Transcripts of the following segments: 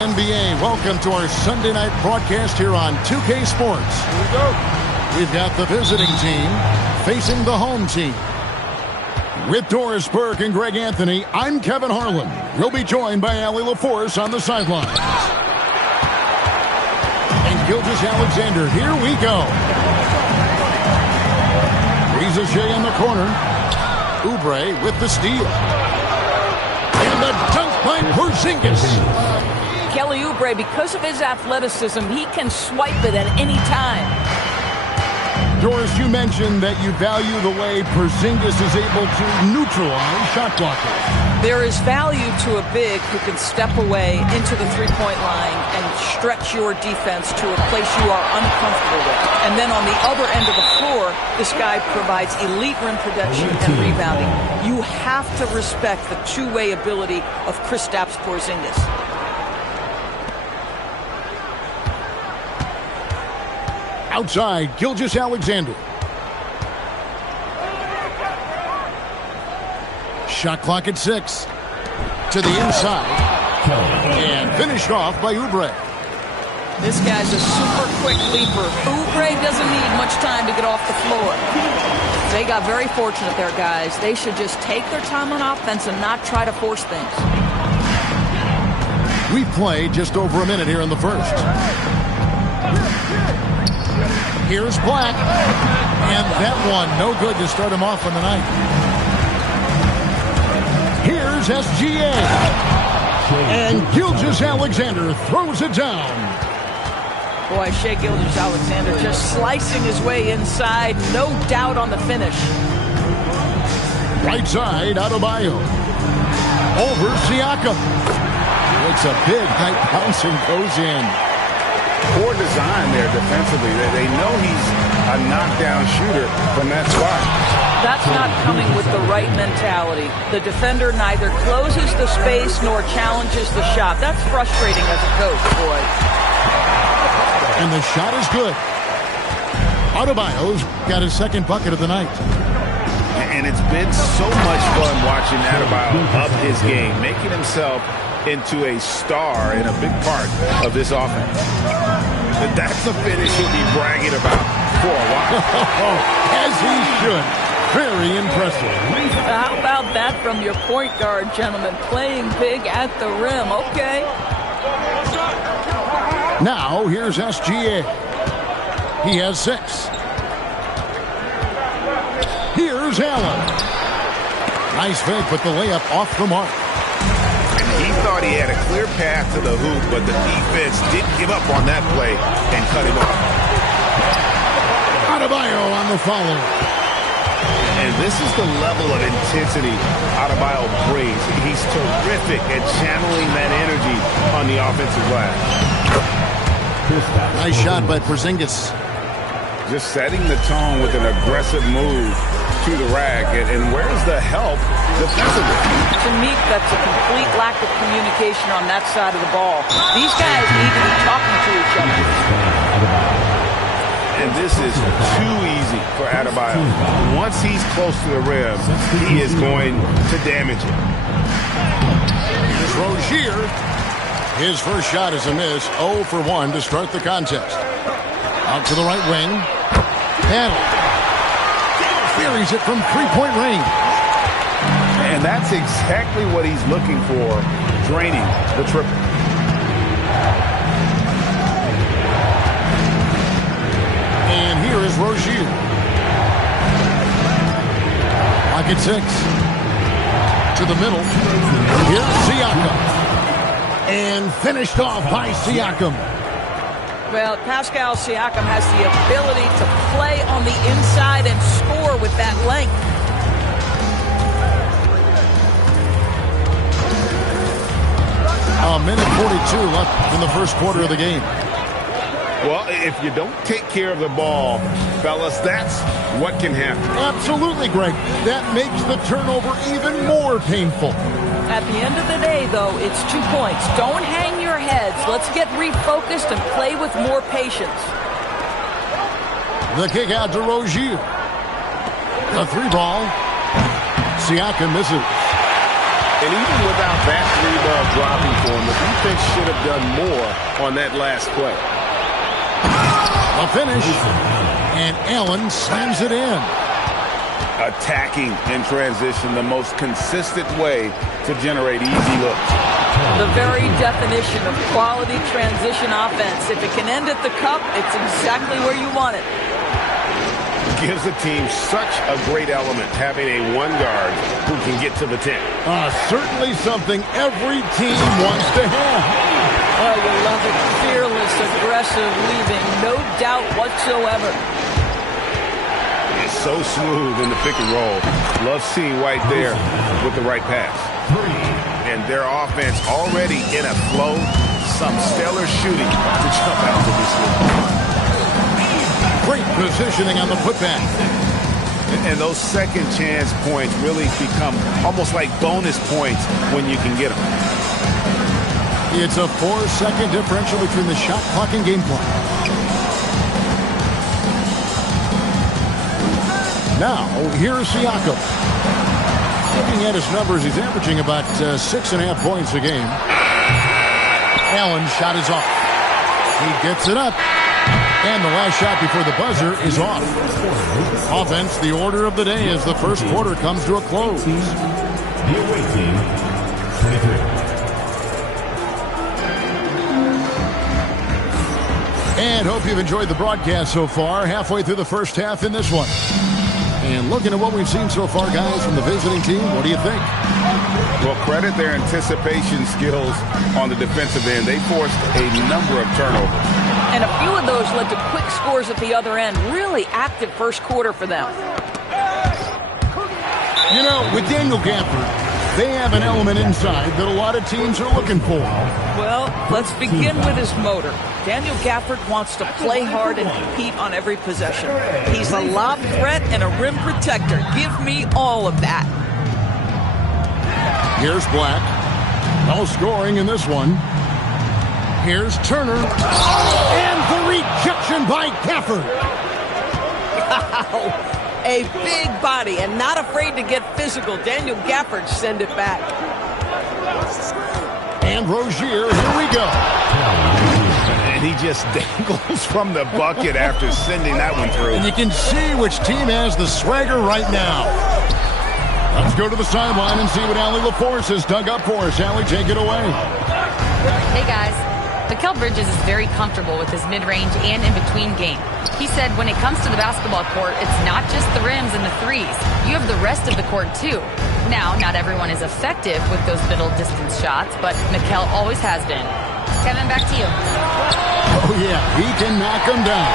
NBA, welcome to our Sunday night broadcast here on 2K Sports. Here we go. We've got the visiting team facing the home team. With Doris Burke and Greg Anthony, I'm Kevin Harlan. We'll be joined by Allie LaForce on the sidelines. And Gilgeous-Alexander, here we go. Reza Shea in the corner. Oubre with the steal. And the dunk by Porzingis. Kelly Oubre, because of his athleticism, he can swipe it at any time. Doris, you mentioned that you value the way Porzingis is able to neutralize shot blockers. There is value to a big who can step away into the three-point line and stretch your defense to a place you are uncomfortable with. And then on the other end of the floor, this guy provides elite rim protection and rebounding. You have to respect the two-way ability of Kristaps Porzingis. Outside, Gilgeous-Alexander. Shot clock at 6. To the inside. And finished off by Oubre. This guy's a super quick leaper. Oubre doesn't need much time to get off the floor. They got very fortunate there, guys. They should just take their time on offense and not try to force things. We played just over a minute here in the first. Here's Black. And that one, no good to start him off on the night. Here's SGA. And Gilgeous-Alexander throws it down. Boy, Shai Gilgeous-Alexander just slicing his way inside. No doubt on the finish. Right side, Adebayo. Over Siakam. It's a big high bounce and goes in. Poor design there defensively. They know he's a knockdown shooter from that spot. That's not coming with the right mentality. The defender neither closes the space nor challenges the shot. That's frustrating as a coach, boy. And the shot is good. Adebayo's got his second bucket of the night. And it's been so much fun watching Adebayo up his game, making himself into a star and a big part of this offense. That's a finish he'll be bragging about for a while. As he should. Very impressive. How about that from your point guard, gentlemen? Playing big at the rim. Okay. Now, here's SGA. He has 6. Here's Allen. Nice fake, but the layup off the mark. He thought he had a clear path to the hoop, but the defense didn't give up on that play and cut him off. Adebayo on the follow. And this is the level of intensity Adebayo brings. He's terrific at channeling that energy on the offensive glass. Nice shot by Porzingis. Just setting the tone with an aggressive move to the rack. And where's the help defensively? To me, that's a complete lack of communication on that side of the ball. These guys need to be talking to each other. And this is too easy for Adebayo. Once he's close to the rim, he is going to damage it. Here's Rozier. His first shot is a miss. 0 for 1 to start the contest. Out to the right wing. Handle. Buries it from three-point range. And that's exactly what he's looking for, draining the triple. And here is Rozier. Pocket 6. To the middle. Here's Siakam. And finished off by Siakam. Well, Pascal Siakam has the ability to play on the inside and score with that length. A minute 42 left in the first quarter of the game. Well, if you don't take care of the ball, fellas, that's what can happen. Absolutely, Greg. That makes the turnover even more painful. At the end of the day, though, it's 2 points. Don't hang your heads. Let's get refocused and play with more patience. The kick out to Rozier. The 3 ball. Siakam misses. And even without that three-ball dropping for him, the defense should have done more on that last play. A finish, and Allen slams it in. Attacking in transition, the most consistent way to generate easy looks. The very definition of quality transition offense. If it can end at the cup, it's exactly where you want it. Gives the team such a great element having a one guard who can get to the 10. Certainly something every team wants to have. Oh, you love it. Fearless, aggressive, leaving. No doubt whatsoever. It's so smooth in the pick and roll. Love seeing White there with the right pass. And their offense already in a flow. Some stellar shooting to jump out to this league. Great positioning on the putback. And those second chance points really become almost like bonus points when you can get them. It's a 4-second differential between the shot clock and game clock. Now, here's Siakam. Looking at his numbers, he's averaging about 6.5 points a game. Allen's shot is off. He gets it up. And the last shot before the buzzer is off. Offense, the order of the day as the first quarter comes to a close. The away team, 23. And hope you've enjoyed the broadcast so far. Halfway through the first half in this one. And looking at what we've seen so far, guys, from the visiting team, what do you think? Well, credit their anticipation skills on the defensive end. They forced a number of turnovers. And a few of those led to quick scores at the other end. Really active first quarter for them. You know, with Daniel Gafford, they have an element inside that a lot of teams are looking for. Well, let's begin with his motor. Daniel Gafford wants to play hard and compete on every possession. He's a lob threat and a rim protector. Give me all of that. Here's Black. No scoring in this one. Here's Turner. And the rejection by Gafford. Wow. A big body and not afraid to get physical. Daniel Gafford send it back. And Rozier, here we go. And he just dangles from the bucket after sending that one through. And you can see which team has the swagger right now. Let's go to the sideline and see what Allie LaForce has dug up for us. Allie, take it away. Hey, guys. Mikal Bridges is very comfortable with his mid-range and in-between game. He said when it comes to the basketball court, it's not just the rims and the threes. You have the rest of the court, too. Now, not everyone is effective with those middle-distance shots, but Mikal always has been. Kevin, back to you. Oh, yeah, he can knock them down.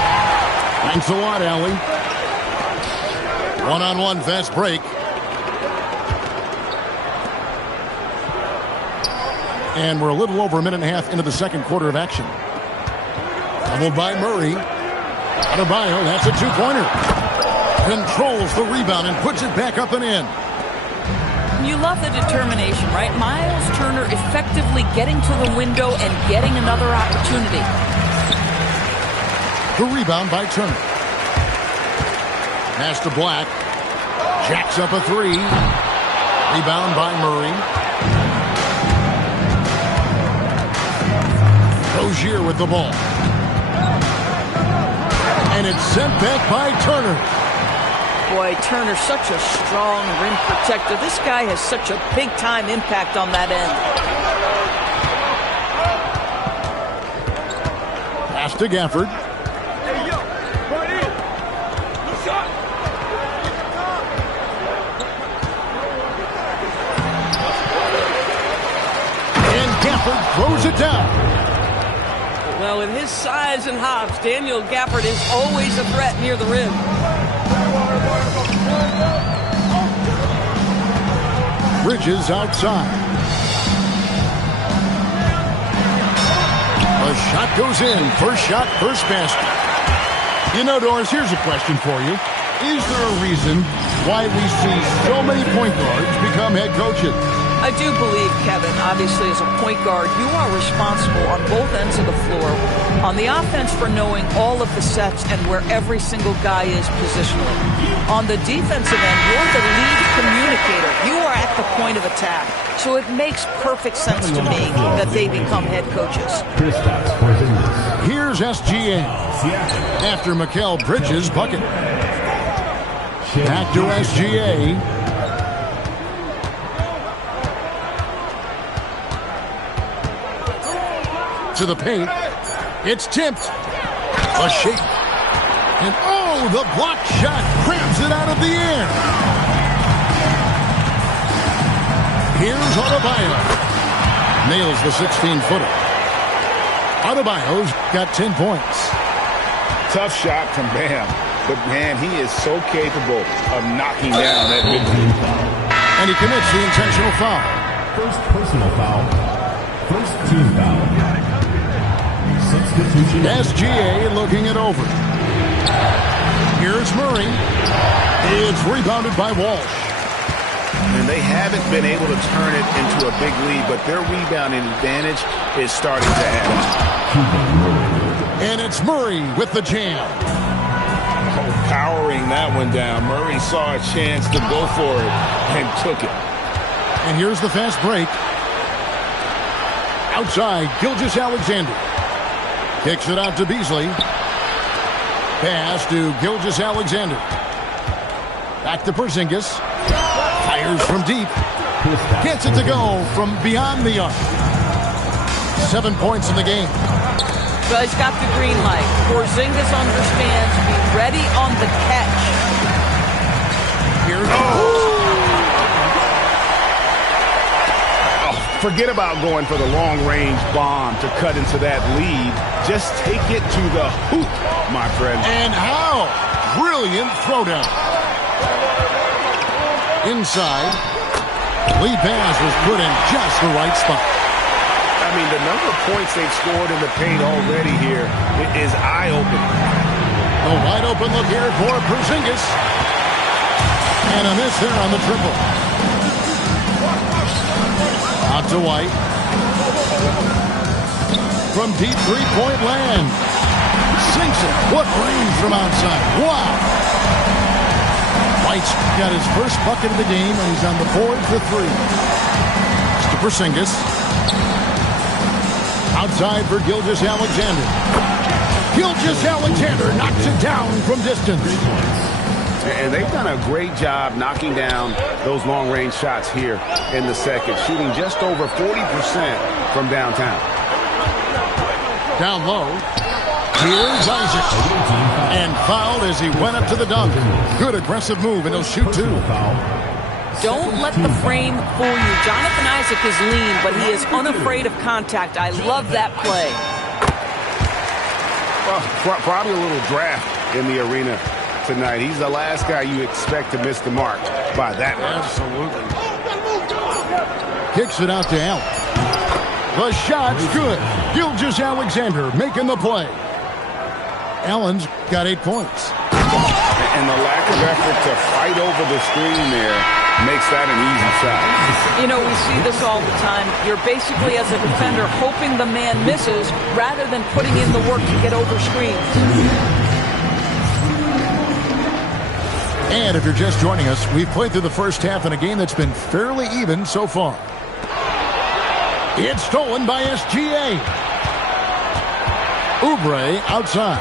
Thanks a lot, Allie. One-on-one fast break. And we're a little over a minute and a half into the second quarter of action. Doubled by Murray. Adebayo, that's a two-pointer. Controls the rebound and puts it back up and in. You love the determination, right? Miles Turner effectively getting to the window and getting another opportunity. The rebound by Turner. Pass to Black. Jacks up a three. Rebound by Murray. Rozier with the ball. And it's sent back by Turner. Boy, Turner, such a strong rim protector. This guy has such a big-time impact on that end. Pass to Gafford. And Gafford throws it down. Well, with his size and hops, Daniel Gafford is always a threat near the rim. Bridges outside. A shot goes in. First shot, first basket. You know, Doris, here's a question for you. Is there a reason why we see so many point guards become head coaches? I do believe, Kevin, obviously as a point guard, you are responsible on both ends of the floor. On the offense for knowing all of the sets and where every single guy is positionally. On the defensive end, you're the lead communicator. You are at the point of attack. So it makes perfect sense to me that they become head coaches. Here's SGA after Mikal Bridges' bucket. Back to SGA. To the paint. It's tipped. A shake. And oh, the block shot grabs it out of the air. Here's Adebayo. Nails the 16-footer. Adebayo's got 10 points. Tough shot from Bam. But, man, he is so capable of knocking down that mid-range. And he commits the intentional foul. First personal foul. First team foul. Substitution. SGA looking it over. Here's Murray. It's rebounded by Walsh. And they haven't been able to turn it into a big lead, but their rebounding advantage is starting to add up. And it's Murray with the jam. Powering that one down. Murray saw a chance to go for it and took it. And here's the fast break. Outside, Gilgeous-Alexander. Kicks it out to Beasley. Pass to Gilgeous-Alexander. Back to Porzingis. Fires from deep. Gets it to go from beyond the arc. 7 points in the game. So he's got the green light. Porzingis understands. Be ready on the catch. Here's Forget about going for the long-range bomb to cut into that lead. Just take it to the hoop, my friend. And how? Brilliant throwdown. Inside. Lead pass was put in just the right spot. I mean, the number of points they've scored in the paint already here is eye-opening. A wide-open look here for Porzingis. And a miss there on the triple. Out to White. From deep three-point land. Sinks it. What range from outside. Wow. White's got his first bucket of the game, and he's on the board for three. It's to Porzingis. Outside for Gilgeous-Alexander. Gilgeous-Alexander knocks it down from distance. And they've done a great job knocking down those long-range shots here in the second, shooting just over 40% from downtown. Down low. Here's Isaac. And fouled as he went up to the dunk. Good aggressive move, and he'll shoot two. Don't let the frame fool you. Jonathan Isaac is lean, but he is unafraid of contact. I love that play. Well, probably a little draft in the arena tonight. He's the last guy you expect to miss the mark by that much. Absolutely. Kicks it out to Allen. The shot's good. Gilgeous-Alexander making the play. Allen's got 8 points. And the lack of effort to fight over the screen there makes that an easy shot. You know, we see this all the time. You're basically, as a defender, hoping the man misses rather than putting in the work to get over screens. And if you're just joining us, we've played through the first half in a game that's been fairly even so far. It's stolen by SGA. Oubre outside.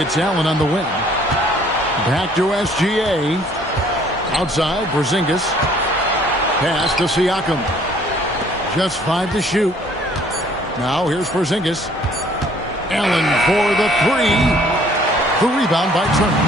It's Allen on the wing. Back to SGA. Outside, Porzingis. Pass to Siakam. Just 5 to shoot. Now here's Porzingis. Allen for the three. The rebound by Turner.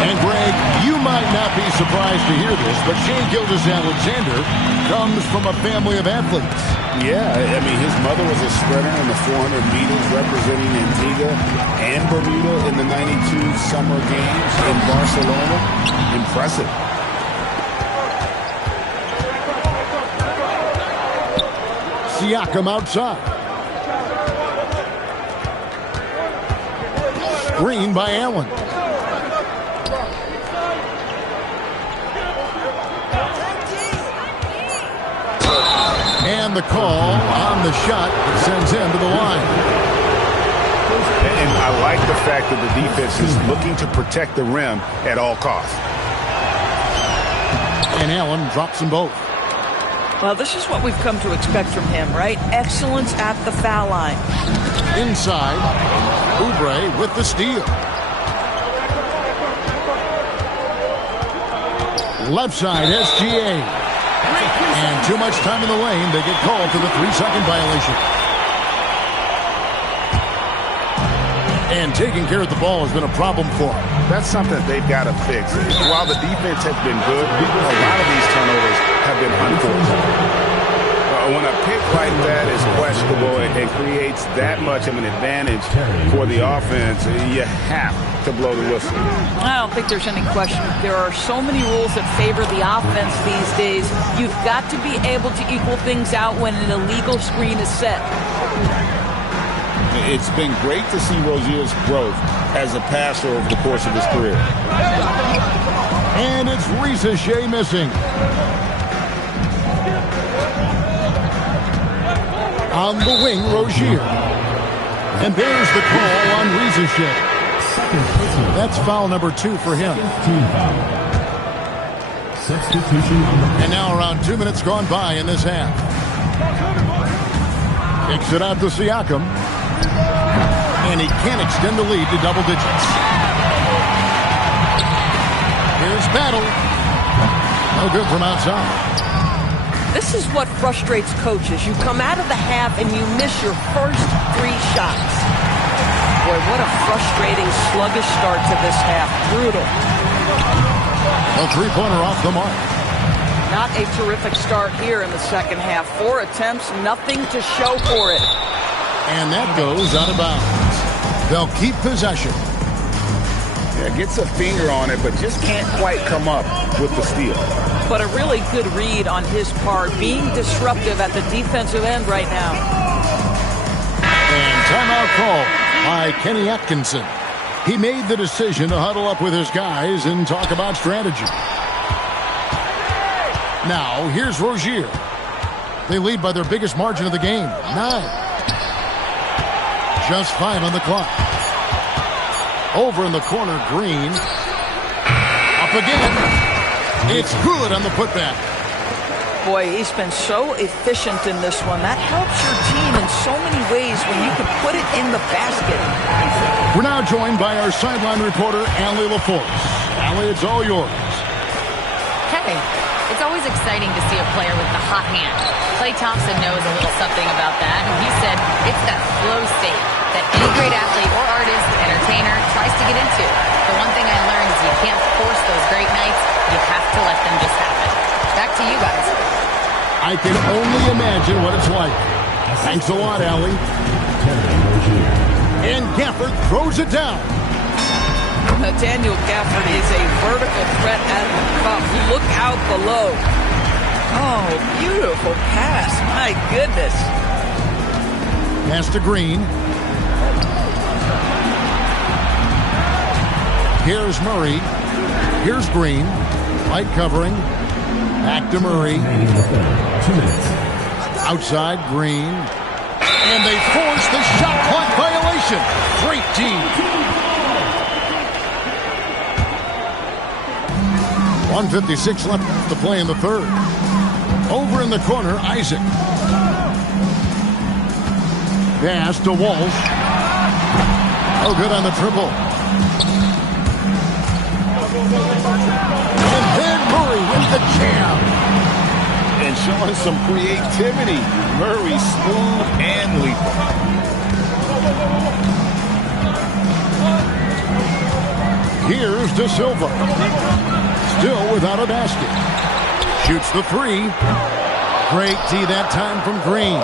And Greg, you might not be surprised to hear this, but Shai Gilgeous-Alexander comes from a family of athletes. Yeah, I mean, his mother was a sprinter in the 400 meters representing Antigua and Bermuda in the 92 Summer Games in Barcelona. Impressive. Siakam outside. Screen by Allen. And the call on the shot that sends him to the line. And I like the fact that the defense is looking to protect the rim at all costs. And Allen drops them both. Well, this is what we've come to expect from him, right? Excellence at the foul line. Inside, Oubre with the steal. Left side, SGA. And too much time in the lane. They get called for the 3-second violation. And taking care of the ball has been a problem for them. That's something they've got to fix. While the defense has been good, a lot of these turnovers have been unfortunate. When a pick like that is questionable and creates that much of an advantage for the offense, you have to blow the whistle. I don't think there's any question. There are so many rules that favor the offense these days. You've got to be able to equal things out when an illegal screen is set. It's been great to see Rozier's growth as a passer over the course of his career. And it's Risa Shea missing. On the wing, Rozier. And there's the call on Risa Shea. That's foul number 2 for him. And now around 2 minutes gone by in this half. Kicks it out to Siakam. And he can't extend the lead to double digits. Here's Battle. No good from outside. This is what frustrates coaches. You come out of the half and you miss your first 3 shots. Boy, what a frustrating, sluggish start to this half. Brutal. A 3-pointer off the mark. Not a terrific start here in the second half. 4 attempts, nothing to show for it. And that goes out of bounds. They'll keep possession. Yeah, gets a finger on it, but just can't quite come up with the steal. But a really good read on his part, being disruptive at the defensive end right now. And timeout call by Kenny Atkinson. He made the decision to huddle up with his guys and talk about strategy. Now, here's Rozier. They lead by their biggest margin of the game, 9. Just 5 on the clock. Over in the corner, Green. Up again. It's good on the putback. Boy, he's been so efficient in this one. That helps your team in so many ways when you can put it in the basket. We're now joined by our sideline reporter, Allie LaForce. Allie, it's all yours. Hey, it's always exciting to see a player with the hot hand. Klay Thompson knows a little something about that, and he said it's that flow state that any great athlete or artist, entertainer, tries to get into. The one thing I learned is you can't force those great nights. You have to let them just happen. Back to you guys. I can only imagine what it's like. Thanks a lot, Allie. And Gafford throws it down. Daniel Gafford is a vertical threat at the cup. Look out below. Oh, beautiful pass. My goodness. Pass to Green. Here's Murray. Here's Green. Light covering. Back to Murray. 2 minutes. Outside Green. And they force the shot clock violation. Great team. 1:56 left to play in the third. Over in the corner, Isaac. Pass to Walsh. Oh, good on the triple. And then Murray with the jam. And showing some creativity. Murray smooth and lethal. Here's De Silva. Still without a basket. Shoots the 3. Great D that time from Green.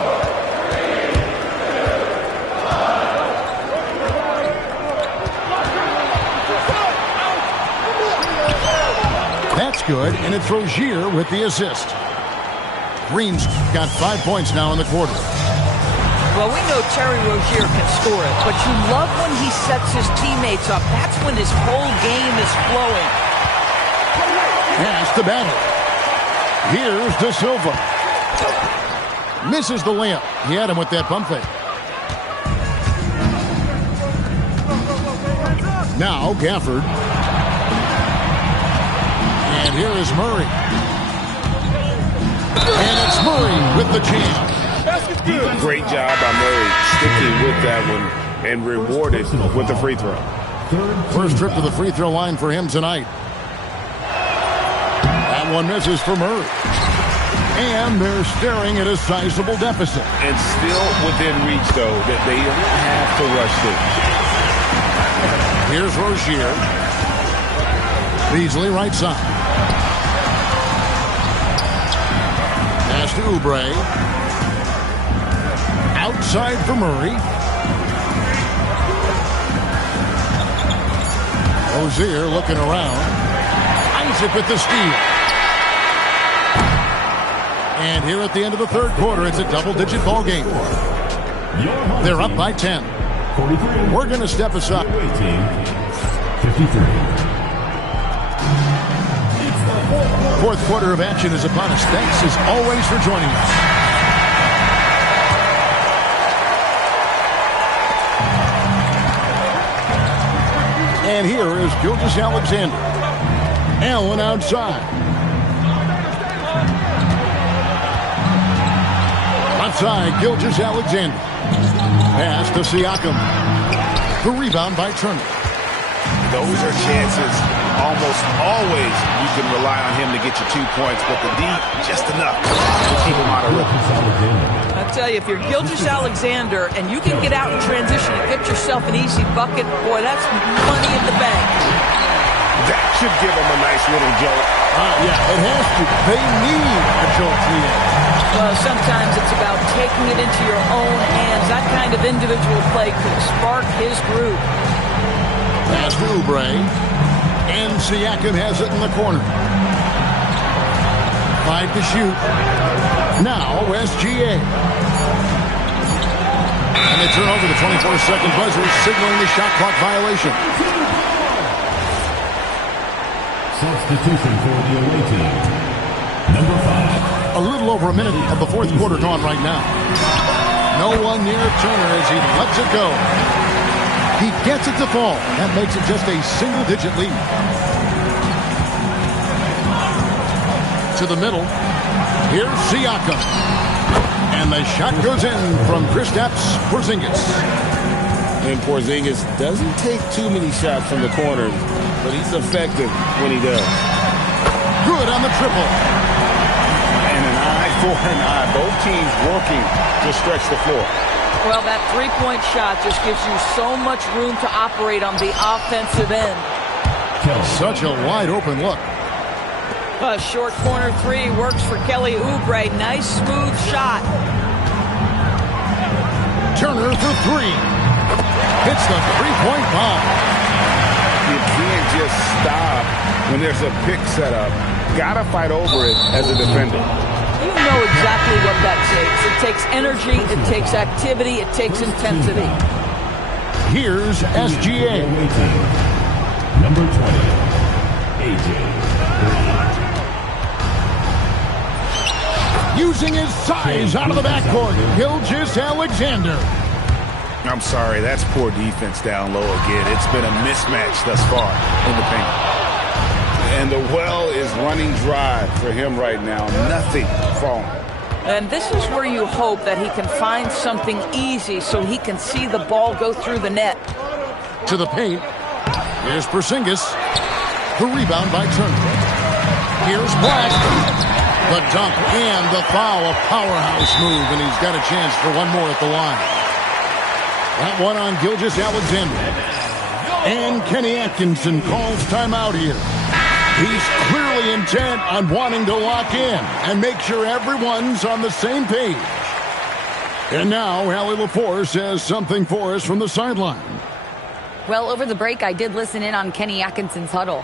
That's good, and it's Rozier with the assist. Green's got 5 points now in the quarter. Well, we know Terry Rozier can score it, but you love when he sets his teammates up. That's when his whole game is flowing. Pass to Battle. Here's De Silva. Misses the layup. He had him with that pump fake. Now Gafford. And here is Murray. And it's Murray with the jam. Great job by Murray sticking with that one and rewarded with the free throw. First trip to the free throw line for him tonight. That one misses for Murray. And they're staring at a sizable deficit. And still within reach, though, that they don't have to rush this. Here's Rozier. Beasley right side. Pass to Oubre. Outside for Murray. Rozier looking around. Isaac with the steal. And here at the end of the third quarter, it's a double-digit ball game. They're up by 10. We're going to step aside. 53. Fourth quarter of action is upon us. Thanks as always for joining us. And here is Gilgeous-Alexander. Allen outside. Outside, Gilgeous-Alexander. Pass to Siakam. The rebound by Turner. Those are chances. Almost always you can rely on him to get you 2 points, but the D, just enough to keep him out of rhythm. I tell you, if you're Gilgeous-Alexander and you can get out in transition and get yourself an easy bucket, boy, that's money in the bank. That should give him a nice little jolt. Yeah, it has to. They need a jolt to it. Well, sometimes it's about taking it into your own hands. That kind of individual play could spark his groove. Pass to Oubre. And Siakam has it in the corner. 5 to shoot. Now SGA. And they turn over the 24-second buzzer, signaling the shot clock violation. Substitution for the away team. Number 5. A little over a minute of the fourth quarter gone right now. No one near Turner as he lets it go. He gets it to fall. That makes it just a single-digit lead. To the middle. Here's Siakam. And the shot goes in from Kristaps Porzingis. And Porzingis doesn't take too many shots from the corner, but he's effective when he does. Good on the triple. And an eye for an eye. Both teams working to stretch the floor. Well, that three-point shot just gives you so much room to operate on the offensive end. Such a wide-open look. A short corner three works for Kelly Oubre. Nice, smooth shot. Turner for three. Hits the three-point bomb. You can't just stop when there's a pick set up. Gotta fight over it as a defender. You know exactly what that takes. It takes energy, it takes activity, it takes intensity. Here's SGA. Number 20, AJ. Using his size out of the backcourt, Gilgeous-Alexander. I'm sorry, that's poor defense down low again. It's been a mismatch thus far in the paint. And the well is running dry for him right now. Nothing falling. And this is where you hope that he can find something easy so he can see the ball go through the net. To the paint. Here's Porzingis. The rebound by Turner. Here's Black. The dunk and the foul. A powerhouse move, and he's got a chance for one more at the line. That one on Gilgeous-Alexander. And Kenny Atkinson calls timeout here. He's clearly intent on wanting to lock in and make sure everyone's on the same page. And now, Allie LaForce has something for us from the sideline. Well, over the break, I did listen in on Kenny Atkinson's huddle.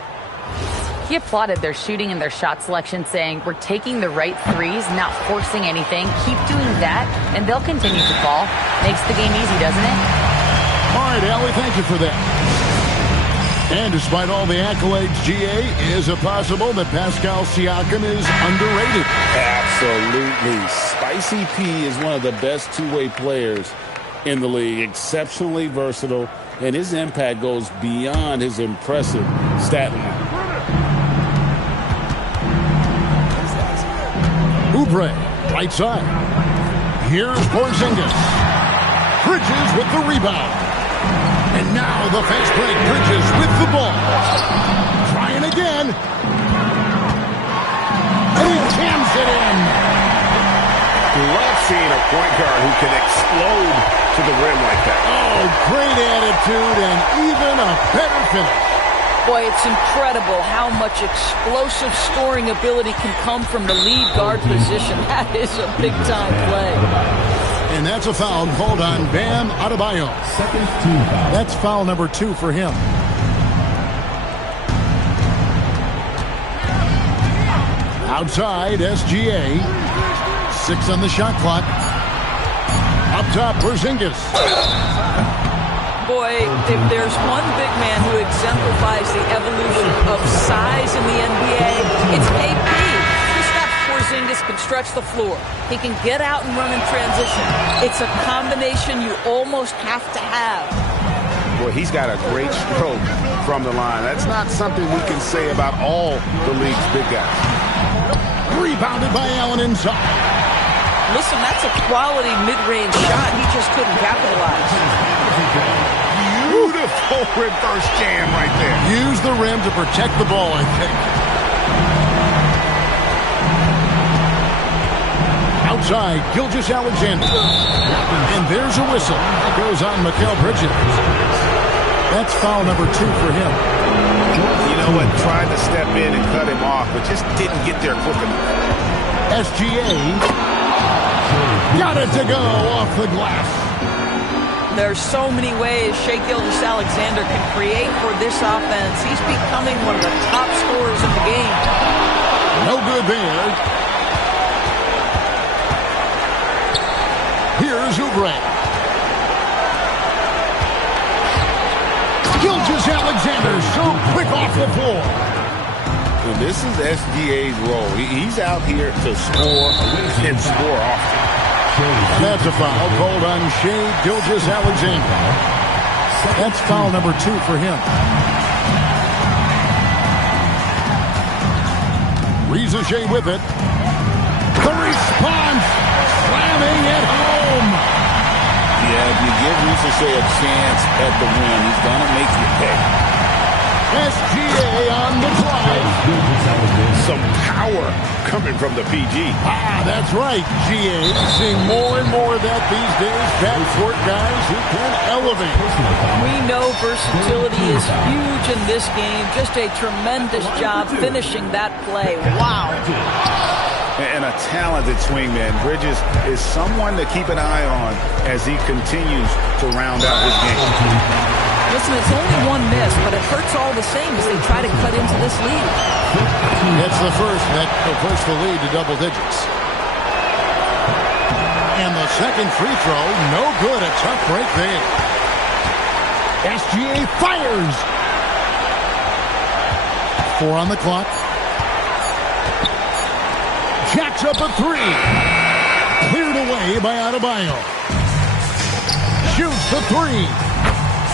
He applauded their shooting and their shot selection, saying, we're taking the right threes, not forcing anything. Keep doing that, and they'll continue to fall. Makes the game easy, doesn't it? All right, Allie, thank you for that. And despite all the accolades, GA, is it possible that Pascal Siakam is underrated? Absolutely. Spicy P is one of the best two-way players in the league. Exceptionally versatile, and his impact goes beyond his impressive stat line. Oubre, right side. Here's Porzingis. Bridges with the rebound. And now the fast break. Bridges with the ball. Trying again. And he jams it in. Love seeing a point guard who can explode to the rim like that. Oh, great attitude and even a better finish. Boy, it's incredible how much explosive scoring ability can come from the lead guard position. That is a big-time play. And that's a foul called on Bam Adebayo. Second team foul. That's foul number 2 for him. Outside, SGA. 6 on the shot clock. Up top, Porzingis. Boy, if there's one big man who exemplifies the evolution of size in the NBA, it's KP. Kristaps Porzingis can stretch the floor. He can get out and run in transition. It's a combination you almost have to have. Boy, he's got a great stroke from the line. That's not something we can say about all the league's big guys. Rebounded by Allen inside. Listen, that's a quality mid-range shot. He just couldn't capitalize. Beautiful reverse jam right there. Use the rim to protect the ball, I think. Outside, Gilgeous-Alexander. And there's a whistle. It goes on Mikal Bridges. That's foul number 2 for him. You know what? Tried to step in and cut him off, but just didn't get there quick enough. SGA got it to go off the glass. There's so many ways Shai Gilgeous-Alexander can create for this offense. He's becoming one of the top scorers in the game. No good there. Here's Oubre. Gilgeous-Alexander so quick off the floor. And this is SGA's role. He's out here to score and score often. That's a foul called on Shai Gilgeous-Alexander. That's foul number 2 for him. Reza Shai with it. The response, slamming it home. Yeah, if you give Reza Shai a chance at the rim, he's going to make you pay. SGA on the drive. Some power coming from the PG. That's right, GA. Seeing more and more of that these days. Backcourt guys who can elevate. We know versatility is huge in this game. Just a tremendous job finishing that play. Wow. And a talented swingman. Bridges is someone to keep an eye on as he continues to round out his game. Listen, it's only one miss, but it hurts all the same as they try to cut into this lead. It's the first that will push the lead to double digits. And the second free throw, no good. A tough break there. SGA fires. 4 on the clock. Jacks up a 3. Cleared away by Adebayo. Shoots the 3.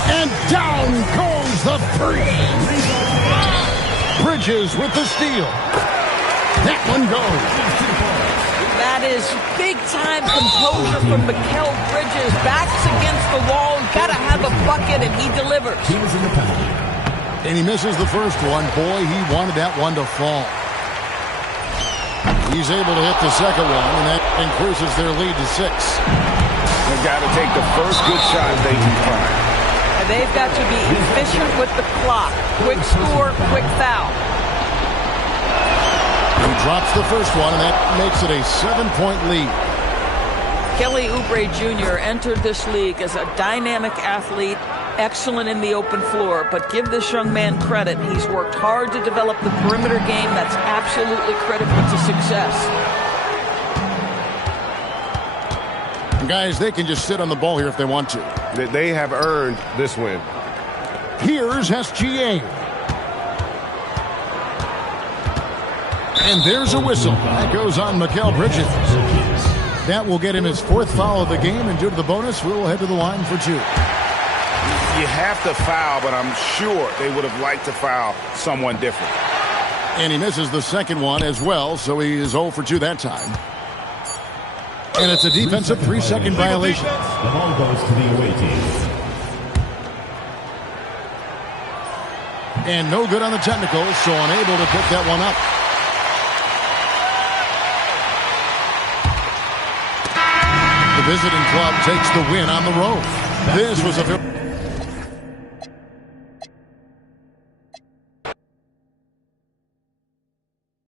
And down goes the 3. Bridges with the steal. That one goes. That is big-time composure from Mikal Bridges. Backs against the wall. Got to have a bucket, and he delivers. And he misses the first one. Boy, he wanted that one to fall. He's able to hit the second one, and that increases their lead to 6. They've got to take the first good shot they can find. And they've got to be efficient with the clock. Quick score, quick foul. He drops the first one, and that makes it a 7-point lead. Kelly Oubre Jr. entered this league as a dynamic athlete, excellent in the open floor, but give this young man credit. He's worked hard to develop the perimeter game that's absolutely critical to success. Guys, they can just sit on the ball here if they want to. They have earned this win. Here's SGA. And there's a whistle. That goes on Mikal Bridges. That will get him his 4th foul of the game, and due to the bonus, we will head to the line for 2. You have to foul, but I'm sure they would have liked to foul someone different. And he misses the 2nd one as well, so he is 0 for 2 that time. And it's a defensive 3-second violation. The ball goes to the away team. And no good on the technical, so unable to pick that one up. The visiting club takes the win on the road. This was a